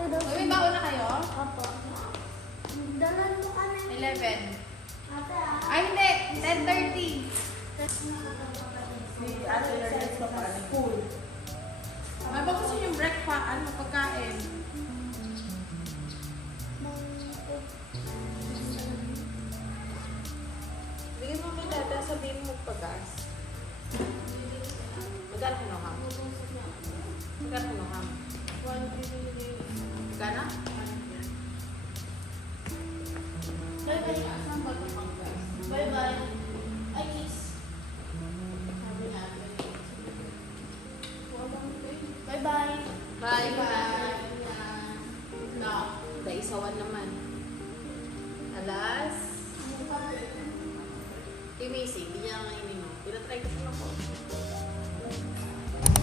ate daw. May baon na kayo? Opo. Dalan mo kami. 11. Ate Ay, hindi. 10:30. Si ate Lourdes pa pa, pool. Ay, ba gusto yung breakfast? Ano, pagkain? Bigyan mo kay dada, sabihin mo pagas. Magkano kinuha? Magkano kinuha? 150. Magkano? Bye-bye. Bye-bye. Ay, kiss. Bye-bye. Bye-bye. No. Daisawan naman. Alas. Kay Macy, hindi niya kainin mo. Pinatry ko sa ako.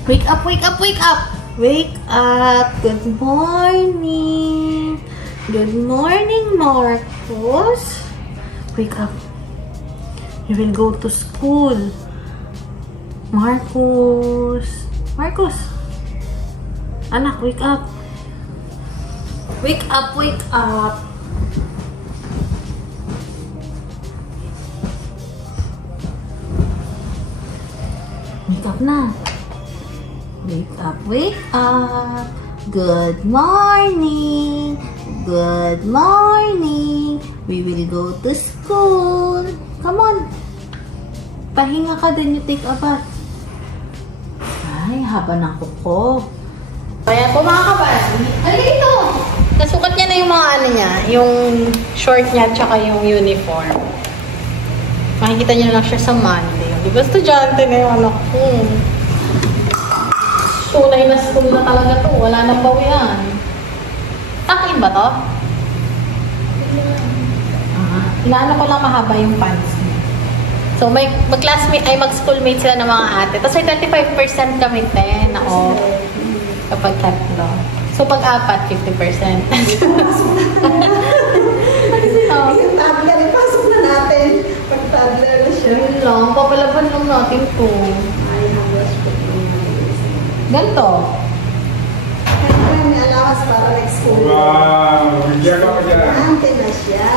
Wake up, wake up, wake up! Wake up! Good morning! Good morning, Marcos! Wake up. You will go to school. Marcos! Marcos! Anak, wake up! Wake up, wake up! Wake up na! Wake up, wake up! Good morning! Good morning! We will go to school! Come on! Pahinga ka din, you take a bath. Ay, haba ng kuko. Kaya po mga kabady, ano ito? Nasukat niya na yung mga ano niya, yung short niya tsaka yung uniform. Makikita niyo lang siya sa Monday. Di ba estudyante na yung anak ko? Tunay na school na talaga to. Wala nang bawian. Takin ba to? Inaano ko lang mahaba yung pants niya. So, mag-classmate, ay mag-schoolmate sila ng mga ate. Tapos may 35% kami 10 na off. Kapag tatlo. So, pag-apat, 50%. Sabi ka rin, pasok na natin. Pag-toddler na siya. Yun lang, papalaban lang natin to. Ay, hanggang po. Ganto. Siyempre, may alawas para next school. Wow! Bigyan ka pa dyan. Ante na siya.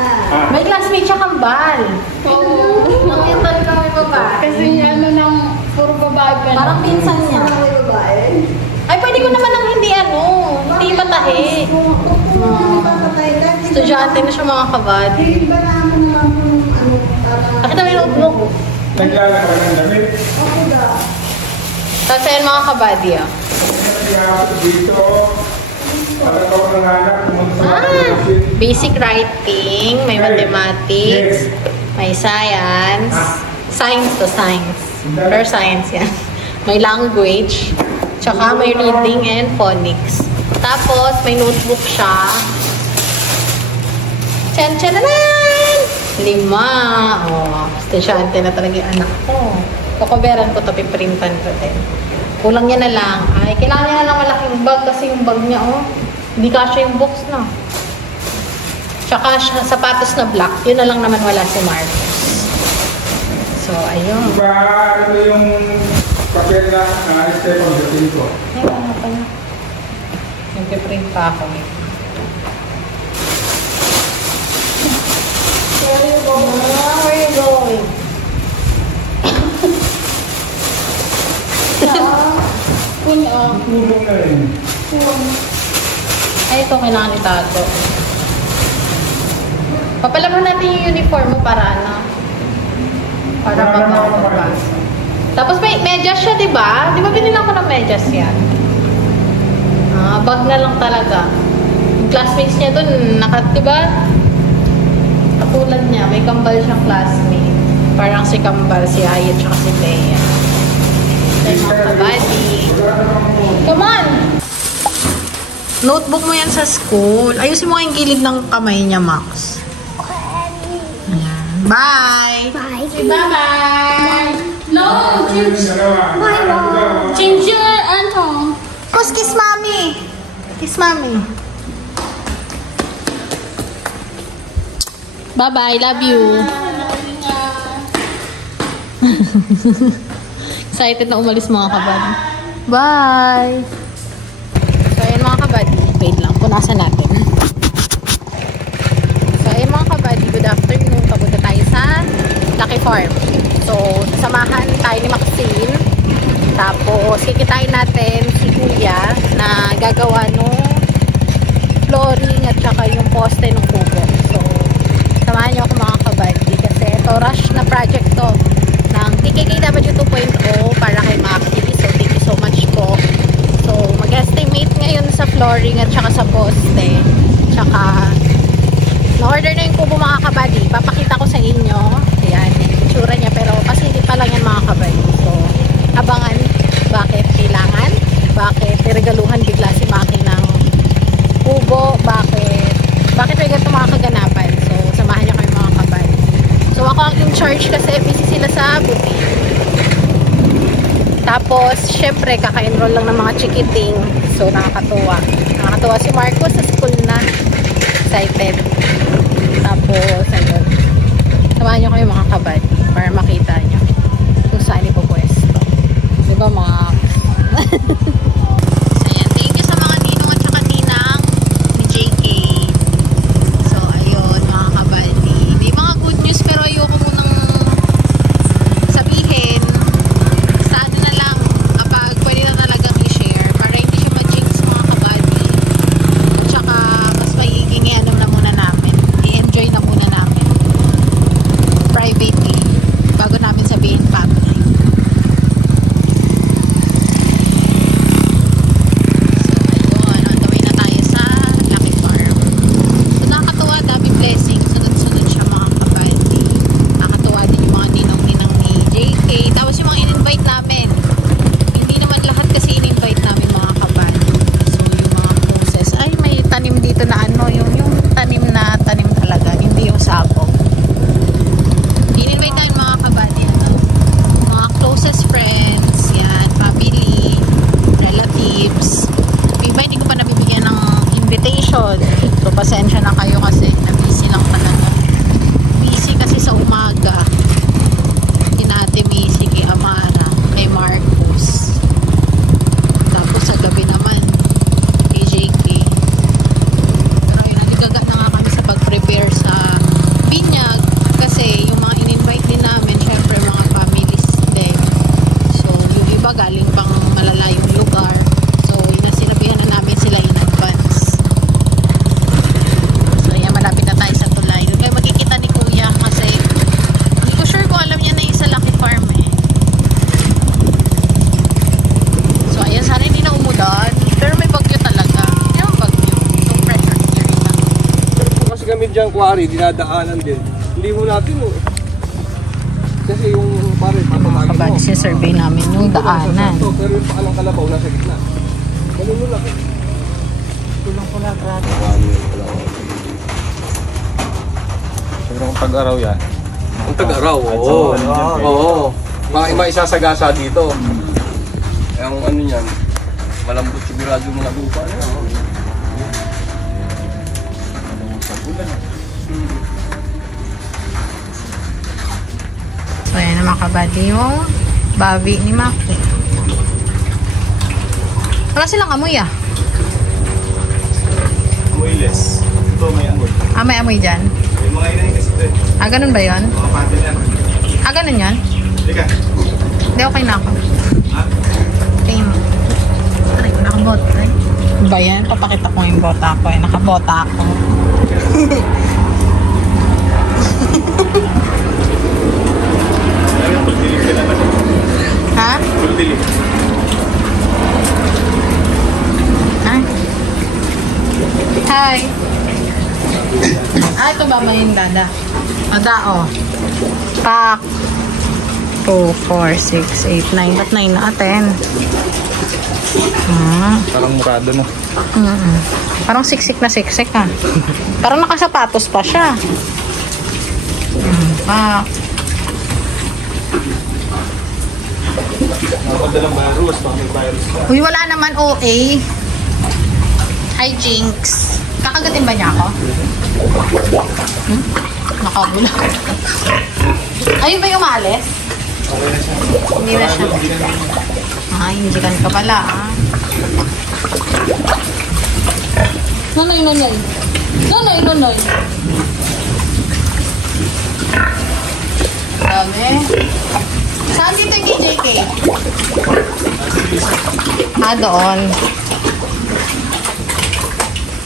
May classmate siya kambal. Oo. Nakita kami babae. Kasi ano nang puro babae pa. Parang pinsan niya. Parang may babae. Ay, pwede ko naman ng hindi hindi matahi. Estudyante na siya mga kabad. Hindi ba naman naman po yung ano, parang... Nakita mo yung notebook? Naglalak ka ng damit. Ako da. Tapos ayun mga kabady ah. Kaya dito, talaga ko ng anak, pumunta sa mga Basic writing, may mathematics, may science. Science to science. Or science yan. May language. Tsaka may reading and phonics. Tapos may notebook siya. Tsan-tsanan! 5. Oh, estudyante na talaga yung anak ko. Kukuberan ko to, piprintan ko din. Kulang niya na lang. Ay, kailangan niya na lang malaking bag kasi yung bag niya, oh. Hindi kasya yung box na. Tsaka sapatos na black. Yun na lang naman wala si Marcos. So, ayun. Diba, ano yung papel na step on the table? Ay, ano pa na? Nagpiprint pa ako eh. Where you going? Where are you going? Tulong na rin. Ay, ito kailangan itago. Papalaman natin yung uniform mo para ano? Para pag-mabas. Tapos may medyas siya, di ba? Di ba binilang ko ng medyas yan? Bag na lang talaga. Yung classmates niya dun, di ba? Katulad niya, may kambal siyang classmate. Parang si Kambal, si Ayat, tsaka si Thea. Tayo mga kabady. Come on! Notebook mo yan sa school. Ayusin mo yung gilid ng kamay niya, Max. Ayan. Bye! Bye. Bye-bye! No! Ginger and Tom. Kiss mommy! Kiss mommy. Bye-bye. Love you. Excited na umalis mga kabady. Bye! So, ayan mga kabady. Wait lang. punasan natin. So, ayun mga kabady, good afternoon. Papunta tayo sa Lucky Farm. So, samahan tayo ni Maxine. Tapos, kikitain natin si Kuya na gagawa nung flooring at saka yung poste ng kubo. So, samahan niyo ako mga kabady kasi ito rush na project to ng TKKW 2.0 para kay Maxi. So, thank you so much po. So, mag-estimate ngayon sa flooring at saka sa poste. Tsaka, na-order na yung kubo mga kabady. Papakita ko sa inyo. Ayan, itsura niya. Pero kasi hindi pa lang yan mga kabady. So, abangan bakit kailangan. Bakit regaluhan bigla si Maki ng kubo. Bakit may ganito mga kaganapan. So, samahan niyo kayo mga kabady. So, ako ang in charge kasi busy sila sa boutique. Tapos, syempre, kaka-enroll lang ng mga chikiting. So, nakakatuwa. Nakakatuwa si Marcos sa school na. Excited. Tapos, ayun. Samahan nyo kayo mga kabady para makita nyo kung saan ipopwesto. Diba, Max? Ayan. Thank you sa mga ninong at saka ninang ni JK. So, ayun, mga kabady. May mga good news pero ayoko munang sabihin. Sana na lang kapag pwede na talagang i-share para hindi siya ma-jinx mga kabady. Tsaka mas magiging i-ano na muna namin. I-enjoy na muna namin. Privately. Bago namin sabihin public. So ayun. On the way na tayo sa Lucky Farm. So nakakatuwa. Daming blessings. Sunod-sunod siya mga kabady. Nakakatuwa din yung mga ninong-ninang ni JK. Tapos yung mga in-invite namin. Hindi naman lahat kasi in-invite namin mga kabady. So yung mga process. Ay may tanim dito na ano. Yung tanim na tanim talaga. Hindi yung sako. In-invite namin mga kabady. Mga closest friends. Yan. Family. Relatives. Iba hindi ko pa nabibigyan ng invitation. So pasensya na kayo kasi na-busy lang talaga. Busy kasi sa umaga. Kinate Missy, kay Amara, kay Marcos. Tapos sa gabi naman kay JK. Pero yun, nagigaga na nga kami sa pag-prepare sa binyag kasi yung mga in-invite din namin syempre mga families din. So yung iba galing pang malalayong lugar. So yun na sinabihan na namin sila in advance. So yan, malapit na tayo sa tulay. Doon kayo makikita ni Kuya kasi hindi ko sure kung alam niya na yung sa Lucky Farm eh. So ayan, sana hindi na umulan. Pero may bagyo talaga. Hindi naman bagyo. So pressure clear lang. Kasi kami dyan, kuwari, dinadaanan din. Hindi mo natin, oh. Kasi yung pare, Mga kabady, survey namin yung daanan. Pero yung paalang kalabaw nasa gitna. Ganun mo lang. Kulang-kulang grabe. Pero kung tag-araw yan. Kung tag-araw, oo. Oo. Mga isasagasa dito. Ang ano yan, malambot sigurado mga lupa na. So ayan na mga kabady yung babi ni Maki. Wala silang amoy ah. Amoyless. Ito may amoy. Ah, may amoy dyan. Yung mga inahin kasi ito eh. Ah, ganun ba yun? Mga patin yan. Ah, ganun yun? Teka. Hindi, okay na ako. Ha? Tingin mo. Aray, nakabot. Ba yan? Papakita ko yung bota ko eh. Nakabota ako. Ha? Ay. Hi. Ah, ito ba ba yung dada? Ada, oh. Pak. 2, 4, 6, 8, 9. Ba't 9 na? 10. Parang murado no. Parang siksik na siksik ha. Parang nakasapatos pa siya. Pak. Nakapadalang virus, pang may virus ka. Uy, wala naman OA. Hi, Jinx. Kakagatin ba niya ako? Nakabula. Ayun ba yung umalis? Hindi na siya. Ay, hindi ka pala ah. Nonoy, nonoy. Nonoy, nonoy. Dami. Saan dito yung KJK? Ah, doon.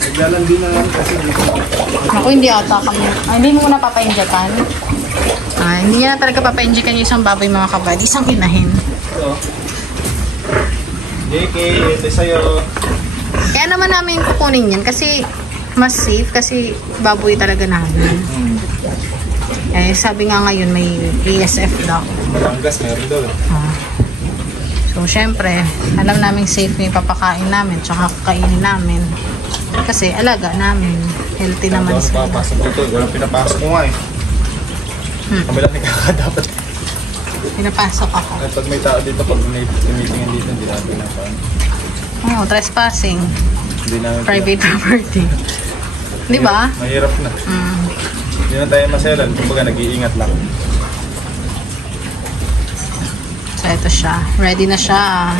Naglalandi na lang kasi dito. Ako, hindi ata kami. Ay, hindi mo muna papainjakan. Ah, hindi niya na talaga papainjakan yung isang baboy mga kabad. Isang inahin. Ito. JK, ito sa'yo. Kaya naman namin kukunin yan kasi mas safe kasi baboy talaga namin. Eh, sabi nga ngayon may ASF daw. Malanggas, meron daw. So, syempre, alam namin safe yung papakain namin tsaka kakainin namin. Kasi alaga namin. Healthy naman Tapos sila. papasok dito. Walang pinapasok ko nga eh. Kami lang dapat. Pinapasok ako. At pag may tao dito, pag may meeting dito, hindi natin pinapasok. Oh, trespassing. Hindi namin Private property. Di ba? Mahirap na. Hindi na tayo maselan. Kumbaga, nag-iingat lang. So, ito siya. Ready na siya.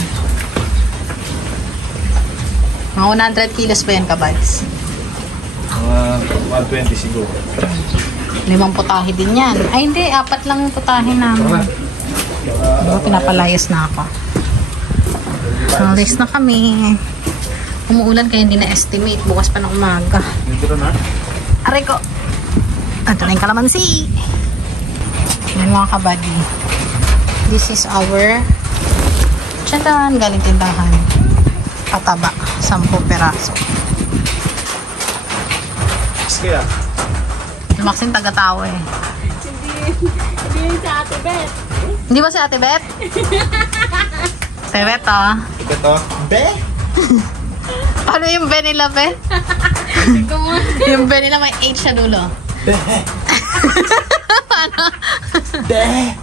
Mga 100 kilos pa yan, kabads. Mga 120 siguro. 5 putahe din yan. Ay, hindi. 4 lang yung putahe namin. Diba, pinapalayas na ako. Alis na kami. Umuulan kaya hindi na-estimate. Bukas pa ng umaga. Dito na. Aray ko. Ito na yung kalamansi. Yan mga kabady. This is our tsadan, galing tindahan. Pataba. 10 peraso. Mas kaya. Lumaksin taga-tao eh. Hindi sa Ate Beth. Hindi ba si Ate Beth? Ate Beth, oh. Ito. Be! Ano yung be nila, be? Yung be nila may H sa dulo. Be! Paano? Be!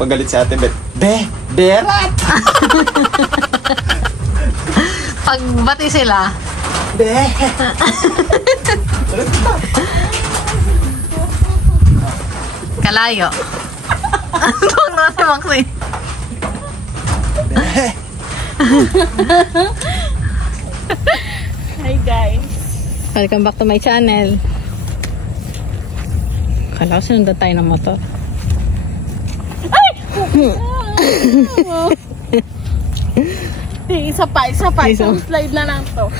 Pagalit si Ate Beth. Be! Berat! Pagbati sila. Be! Kalayo. Doon na si Maxine. Hi guys. Welcome back to my channel. Kala ko sinundan tayo ng motor. Isa pa. Isa. Isang slide na lang to.